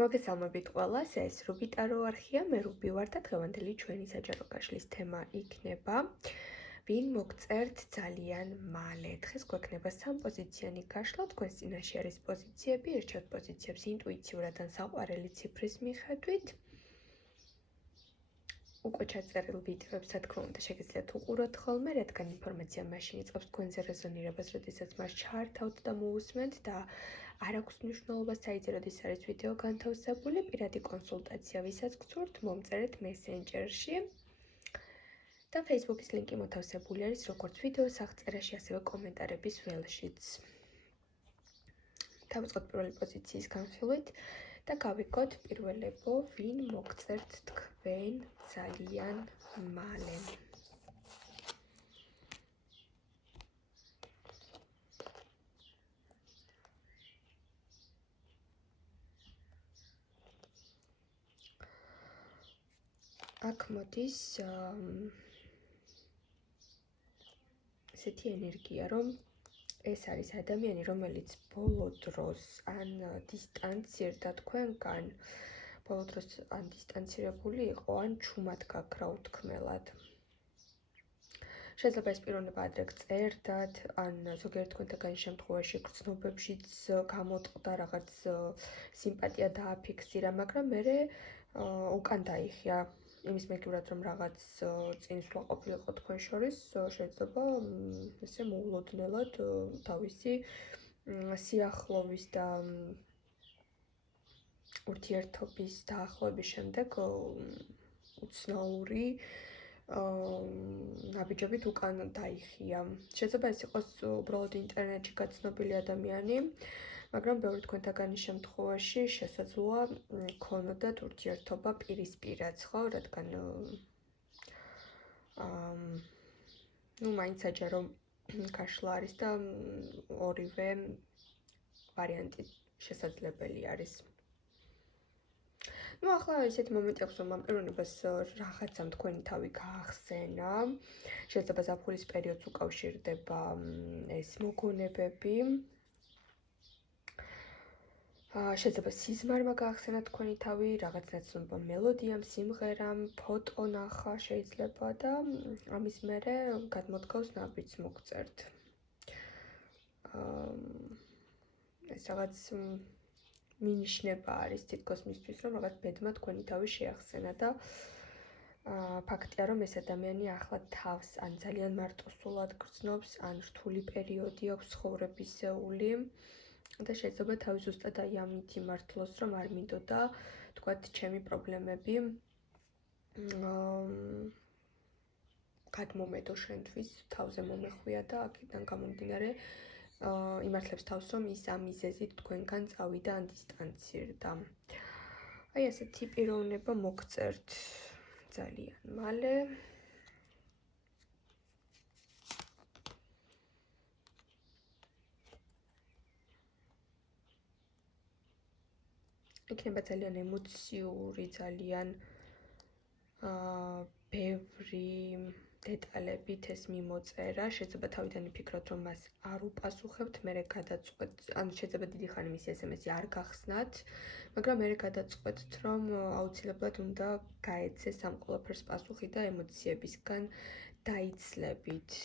მოგესალმებით ყველას, ეს რუბი ტარო არხია, მე რუბი ვარ და დღევანდელი ჩვენი საჯარო გაშლის თემა იქნება ვინ მოგწერთ ძალიან მალე. დღეს გვექნება სამპოზიციანი გაშლა, თქვენს წინაშე არის პოზიციები, ერჩევთ პოზიციებს ინტუიციურად ან საყვარელი ციფრის მიხედვით. უკვე ჩაწერილ ვიდეოებს, რა თქმა უნდა, შეგიძლიათ უყუროთ ხოლმე, რადგან ინფორმაცია მაშინ იწყებს თქვენზე რეზონირებას, როდესაც მას ჩაართავთ და მოусმენთ და არ აქვს მნიშვნელობა საიტზე, როდის არის ვიდეო განთავსებული, პირადი კონსულტაცია ვისაც გსურთ, მომწერეთ მესენჯერში. და Facebook-ის ლინკი მოთავსებული არის როგორც ვიდეოს აღწერაში, ასევე კომენტარების ველშიც. დავიწყოთ პირველი პოზიციის განხილვით და გავიგოთ პირველებო, ვინ მოგწერთ თქვენ ძალიან მალე. აქ მოდის ესეთი ენერგია, რომ ეს არის ადამიანი, რომელიც ბოლო დროს ან დისტანცირდა თქვენგან, ბოლო დროს ან დისტანცირებული იყო, ან ჩუმად გაქრა უთქმელად. შეიძლება ეს პიროვნება ადრე გწერდათ, ან ზოგიერთ თქვენთაგან შემთხვევაში გრძნობებშიც გამოტყდა რაღაც სიმპათია დააფიქსირა, მაგრამ მერე უკან დაიხია. იმის მეგივრად, რომ რაღაც წინსვლა ყოფილიყო თქვენ შორის, შეიძლება ესე მოულოდნელად თავისი სიახლოვის და ურთიერთობის დაახლოების შემდეგ უცნაური ნაბიჯებით უკან დაიხია. შეიძლება ეს იყოს უბრალოდ ინტერნეტში გაცნობილი ადამიანი, მაგრამ ბევრი თქვენთაგანის შემთხვევაში შესაძლოა ქონოდათ ურთიერთობა პირისპირაც, ხო, რადგან მაინც საჯარო გაშლა არის და ორივე ვარიანტი შესაძლებელი არის. ახლა ესეთი მომენტი აქვს, რომ ამ პიროვნებას რაღაცამ თქვენი თავი გაახსენა. შეიძლება ზაფხულის პერიოდს უკავშირდება ეს მოგონებები. შეიძლება სიზმარმა გაახსენა თქვენი თავი, რაღაც ნაცნობმა მელოდიამ, სიმღერამ, ფოტო ნახა შეიძლება და ამის მერე გადმოდგავს ნაბიჯს მოგწერთ. ეს რაღაც მინიშნება არის თითქოს მისთვის, რომ რაღაც ბედმა თქვენი თავი შეახსენა და ფაქტია, რომ ეს ადამიანი ახლა თავს ან ძალიან მარტოსულად გრძნობს, ან რთული პერიოდი აქვს ცხოვრებისეული. და შეიძლება თავის ზუსტად აი ამით იმართლოს, რომ არ მინდოდა, თქვათ, ჩემი პრობლემები გადმომედო შენთვის, თავზე მომეხვია და აქედან გამომდინარე იმართლებს თავს, რომ ის ამ მიზეზით თქვენგან წავიდა ან დისტანცირდა. აი ასეთი პიროვნება მოგწერთ ძალიან მალე. იქნება ძალიან ემოციური, ძალიან ბევრი დეტალებით ეს მიმოწერა. შეიძლება თავიდან იფიქროთ, რომ მას არ უპასუხებთ, მერე გადაწყვეტ, ან შეიძლება დიდი ხანი მისი SMS-ი არ გახსნათ, მაგრამ მერე გადაწყვეტთ, რომ აუცილებლად უნდა გაეცეს ამ ყველაფერს პასუხი და ემოციებისგან დაიცლებით.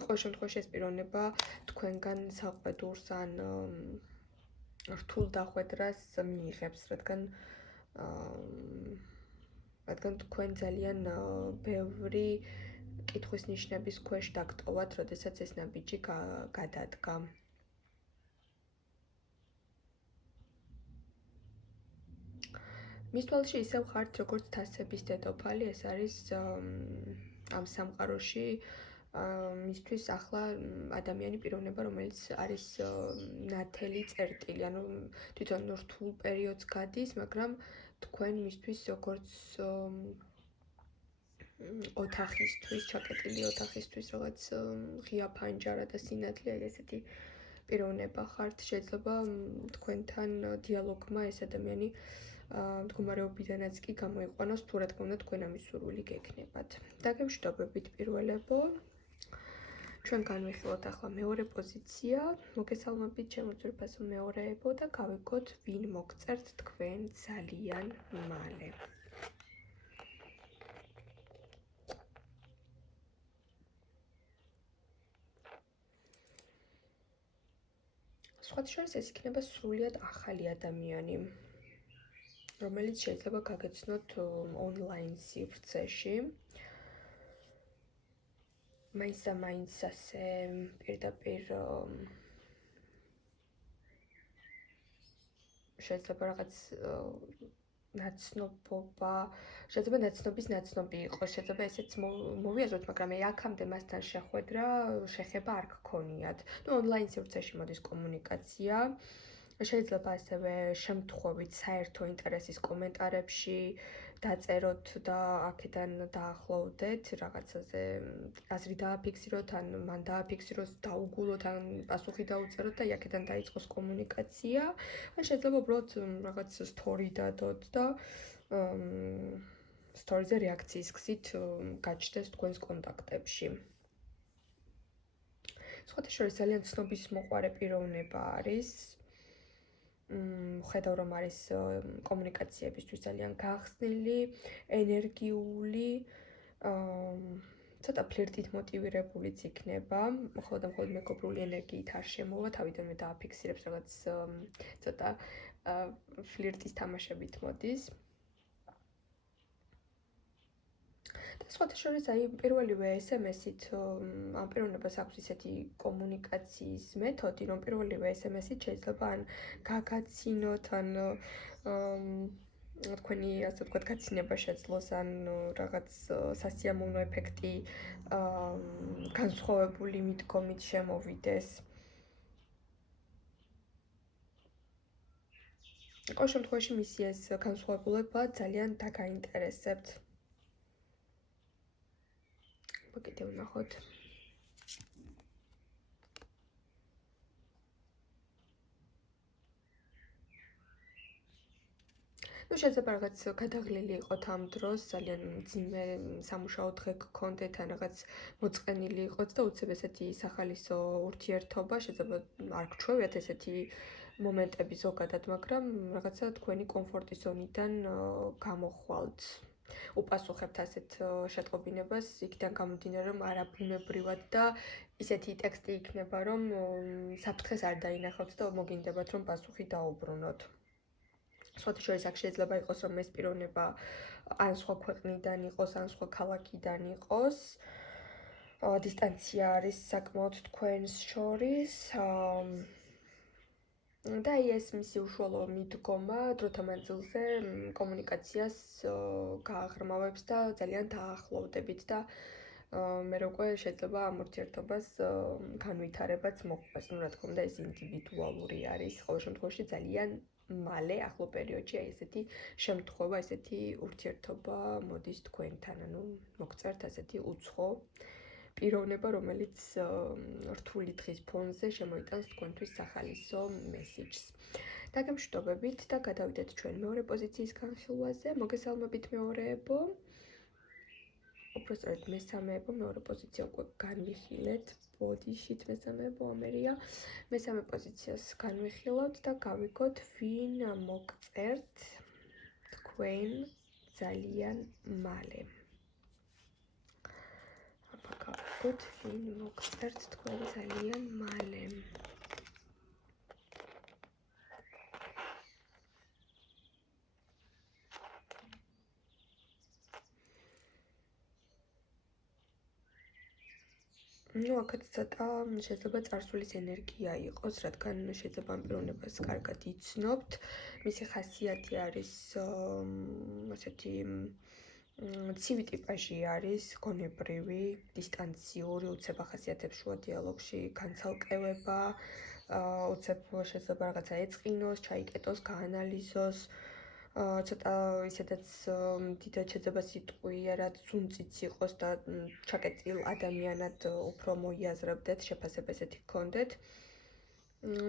ყოველ შემთხვევაში ეს პიროვნება თქვენგან საყვედურს ან რთულ დახვედრას მიიღებს, რადგან თქვენ ძალიან ბევრი კითხვის ნიშნების ქვეშ დაგტოვათ, როდესაც ეს ნაბიჯი გადადგა. მის თვალში ისევ ხართ, როგორც თასების დედოფალი, ეს არის ამ სამყაროში მისთვის ახლა ადამიანი პიროვნება, რომელიც არის ნათელი წერტილი, ანუ თვითონ რთულ პერიოდს გადის, მაგრამ თქვენ მისთვის როგორც ოთახისთვის, ჩაკეტილი ოთახისთვის რაღაც ღია ფანჯარა და სინათლე, აი ესეთი პიროვნება ხართ. შეიძლება თქვენთან დიალოგმა ეს ადამიანი მდგომარეობიდანაც კი გამოიყვანოს, თუ რა თქმა უნდა თქვენ ამის სურვილი გექნებათ. დაგემშვიდობებით პირველებო. ჩვენ განვიხილოთ ახლა მეორე პოზიცია, მოგესალმებით ჩემო ძვირფასო მეორეებო და გავიგოთ ვინ მოგწერთ თქვენ ძალიან მალე. სხვათა შორის ეს იქნება სრულიად ახალი ადამიანი, რომელიც შეიძლება გაგეცნოთ ონლაინ სივრცეში. მაინც ასე პირდაპირ შეიძლება რაღაც ნაცნობობა, შეიძლება ნაცნობი იყოს, შეიძლება ესეც მოვიაზროთ, მაგრამ აქამდე მასთან შეხვედრა, შეხება არ გქონიათ. ონლაინ სივრცეში მოდის კომუნიკაცია. შეიძლება ასევე შემთხვევით საერთო ინტერესის კომენტარებში დაწეროთ და აქედან დაახლოვდეთ რაღაცაზე აზრი დააფიქსიროთ, ან მან დააფიქსიროს, დაუგულოთ, ან პასუხი დაუწეროთ და აქედან დაიწყოს კომუნიკაცია. ან შეიძლება უბრალოდ რაღაც სტორი დადოთ და სტორიზე რეაქციის გზით გაჩნდეს თქვენს კონტაქტებში. სხვათა შორის ძალიან ცნობის მოყვარე პიროვნება არის. ხედავ რომ არის კომუნიკაციებისთვის ძალიან გახსნილი, ენერგიული, ცოტა ფლირტით მოტივირებულიც იქნება, მხოლოდ მეგობრული ენერგიით არ შემოვა, თავიდანვე დააფიქსირებს რაღაც ცოტა ფლირტის თამაშებით მოდის. და სხვათა შორის პირველივე SMS-ით ამ პიროვნებას აქვს ისეთი კომუნიკაციის მეთოდი, რომ პირველივე SMS-ით შეიძლება ან გაგაცინოთ, ან თქვენი ასე ვთქვათ გაცინება შეძლოს, ან რაღაც სასიამოვნო ეფექტი განსხვავებული მიდგომით შემოვიდეს. ყოველ შემთხვევაში მისი ეს განსხვავებულება ძალიან დაგაინტერესებთ. კიდევ ვნახოთ. შეიძლება რაღაც გადაღლილი იყოთ ამ დროს, ძალიან მძიმე სამუშაო დღე გქონდეთ, ან რაღაც მოწყენილი იყოთ და უცებ ესეთი სახალისო ურთიერთობა, შეიძლება არ გჩვევიათ ესეთი მომენტები ზოგადად, მაგრამ რაღაცა თქვენი კომფორტის ზონიდან გამოხვალთ. უპასუხებთ ასეთ შეტყობინებას, იქიდან გამომდინარე, რომ არაბუნებრივად და ისეთი ტექსტი იქნება, რომ საფრთხეს არ დაინახავთ და მოგინდებათ, რომ პასუხი დაუბრუნოთ. სხვათა შორის აქ შეიძლება იყოს, რომ ეს პიროვნება ან სხვა ქვეყნიდან იყოს, ან სხვა ქალაქიდან იყოს. დისტანცია არის საკმაოდ თქვენს შორის. და ეს მისი უშუალო მიდგომა დროთა მანძილზე კომუნიკაციას გააღრმავებს და ძალიან დაახლოვდებით და მე უკვე შეიძლება ამ ურთიერთობას განვითარებაც მოხდეს. რა თქმა უნდა, ეს ინდივიდუალური არის. ყოველ შემთხვევაში ძალიან მალე ახლო პერიოდში ესეთი შემთხვევა, ესეთი ურთიერთობა მოდის თქვენთან, ანუ მოგწერთ ასეთი უცხო პიროვნება, რომელიც რთული დღის ფონზე შემოიტანს თქვენთვის სახალისო მესიჯს. დაგემშვიდობებით და გადავიდეთ ჩვენ მეორე პოზიციის განხილვაზე. მოგესალმებით მეორეებო. უпростоრად მესამეებო, მეორე პოზიცია უკვე განვიხილეთ. ბოდიშით მესამეებო ამერია. მესამე პოზიციას განვიხილავთ და გავიგოთ ვინ მოგწერთ თქვენ ძალიან მალე. გავიგოთ ვინ მოგწერთ თქვენ ძალიან მალე. აქაც ცოტა შეიძლება წარსულის ენერგია იყოს, რადგან შეიძლება ამ პიროვნებას კარგად იცნობთ. მისი ხასიათი არის ასეთი ცივი ტიპაჟი არის, გონებრივი, დისტანციური, უცებ ახასიათებს შუა დიალოგში განცალკევება, უცებ შეიძლება რაღაცა ეწყინოს, ჩაიკეტოს, გაანალიზოს. ცოტა ისედაც დიდად შეიძლება სიტყვიერად ზუნწიც იყოს და ჩაკეტილ ადამიანად უფრო მოიაზრებდეთ, შეფასება ესეთი გქონდეთ.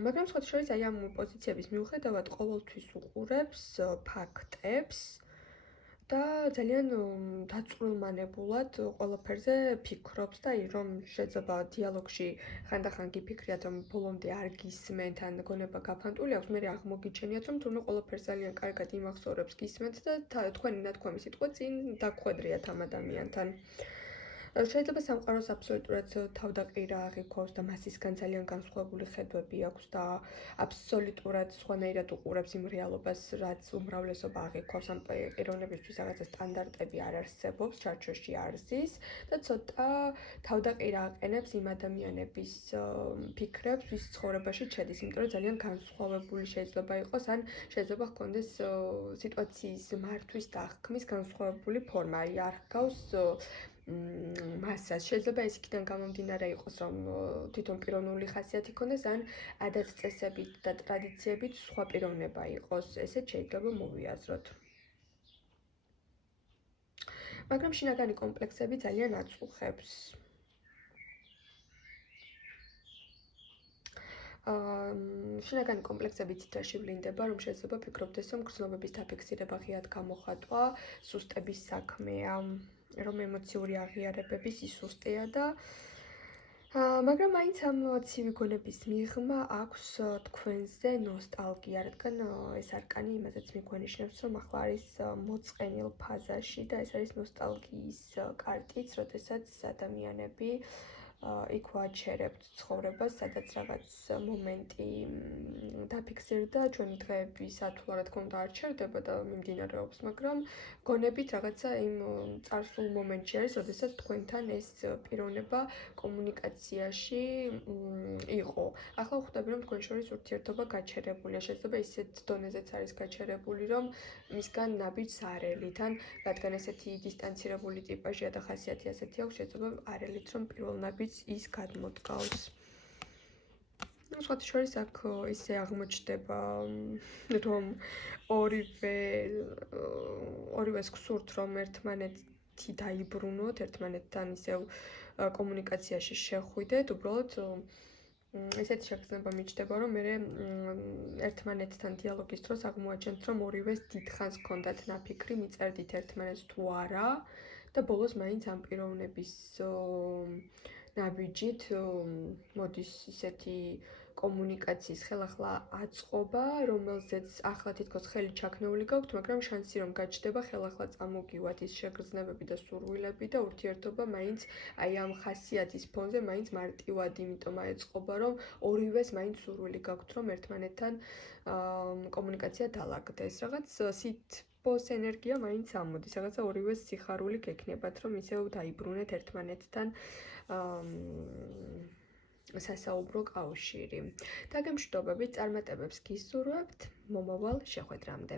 მაგრამ სხვათა შორის ამ პოზიციების მიუხედავად ყოველთვის უყურებს ფაქტებს და ძალიან დაწვრილმანებულად ყველაფერზე ფიქრობს და რომ შეიძლება დიალოგში ხანდახან გიფიქრიათ რომ ბოლომდე არ გისმენთ ან გონება გაფანტული აქვს, მე აღმოგიჩენიათ რომ თუნდაც ყველაფერს ძალიან კარგად იმახსოვრებს გისმენთ და თქვენი ნათქვამი სიტყვა წინ დაგხვედრიათ ამ ადამიანთან. შეიძლება სამყაროს აბსოლუტურად თავდაყირა აღიქვას და მასისგან ძალიან განსხვავებული ხედვები აქვს და აბსოლუტურად სხვანაირად უყურებს იმ რეალობას, რაც უმრავლესობა აღიქვას ამ პიროვნებისთვის რაღაცა სტანდარტები არ არსებობს, ჩარჩოში არ ზის და ცოტა თავდაყირა აყენებს იმ ადამიანების ფიქრებს, ვის ცხოვრებაში შედის, იმიტომ რომ ძალიან განსხვავებული შეიძლება იყოს, ან შეიძლება ჰქონდეს სიტუაციის მართვის და აღქმის განსხვავებული ფორმა, აი არ ჰგავს მასას შეიძლება ეს იქიდან გამომდინარე იყოს რომ თვითონ პიროვნული ხასიათი ქონდეს ან ადათ-წესებით და ტრადიციებით სხვა პიროვნება იყოს ესეც შეიძლება მოვიაზროთ მაგრამ შინაგანი კომპლექსები ძალიან აწუხებს შინაგანი კომპლექსები თითაში ვლინდება რომ შეიძლება ფიქრობდეს რომ გრძნობების დაფიქსირება ღიად გამოხატვა სუსტების საქმეა რომ ემოციური აღიარებების ისუსტეა და მაგრამ მაინც ამ ცივი გონების მიღმა აქვს თქვენზე ნოსტალგია, რადგან ეს არკანი იმასაც მიგვანიშნებს, რომ ახლა არის მოწყენილ ფაზაში და ეს არის ნოსტალგიის კარტიც, როდესაც ადამიანები იქ ვაჩერებთ ცხოვრებას, სადაც რაღაც მომენტი დაფიქსირდა, ჩვენი დღეები სათვალ რა თქმა უნდა არ ჩერდება და მიმდინარეობს, მაგრამ გონებით რაღაცა იმ წარსულ მომენტში არის, როდესაც თქვენთან ეს პიროვნება კომუნიკაციაში იყო. ახლა ხვდები, რომ თქვენ შორის ურთიერთობა გაჩერებულია, შეიძლება ისეთ დონეზეც არის გაჩერებული, რომ მისგან ნაბიჯს არ ელით, ან რადგან ესეთი დისტანცირებული ტიპაჟია და ხასიათი ასეთი აქვს, შეიძლება არ ელით, რომ პირველ ნაბიჯს ის გადმოდგავს. სხვათა შორის აქ ისე აღმოჩნდება, რომ ორივეს გსურთ, რომ ერთმანეთი დაიბრუნოთ, ერთმანეთთან ისევ კომუნიკაციაში შეხვიდეთ, უბრალოდ ესეთი შეგრძნება მიჩნდება, რომ მე ერთმანეთთან დიალოგის დროს აღმოაჩენთ, რომ ორივეს დიდხანს ჰქონდათ ნაფიქრი, მიწერდით ერთმანეთს თუ არა და ბოლოს მაინც ამ პიროვნების ნაბიჯით მოდის ისეთი კომუნიკაციის ხელახლა აწყობა, რომელზეც ახლა თითქოს ხელი ჩაქნეული გაქვთ, მაგრამ შანსი რომ გაჩნდება ხელახლა წამოგივათ ის შეგრძნებები და სურვილები და ურთიერთობა მაინც აი ამ ხასიათის ფონზე მაინც მარტივად იმიტომ აეწყობა, რომ ორივეს მაინც სურვილი გაქვთ, რომ ერთმანეთთან კომუნიკაცია დაალაგდეს. რაღაც სითბოს ენერგია მაინც ამოდის, რაღაცა ორივეს სიხარული გექნებათ, რომ ისევ დაიბრუნეთ ერთმანეთთან სასაუბრო კავშირი. დაგემშვიდობებით, წარმატებებს გისურვებთ მომავალ შეხვედრამდე.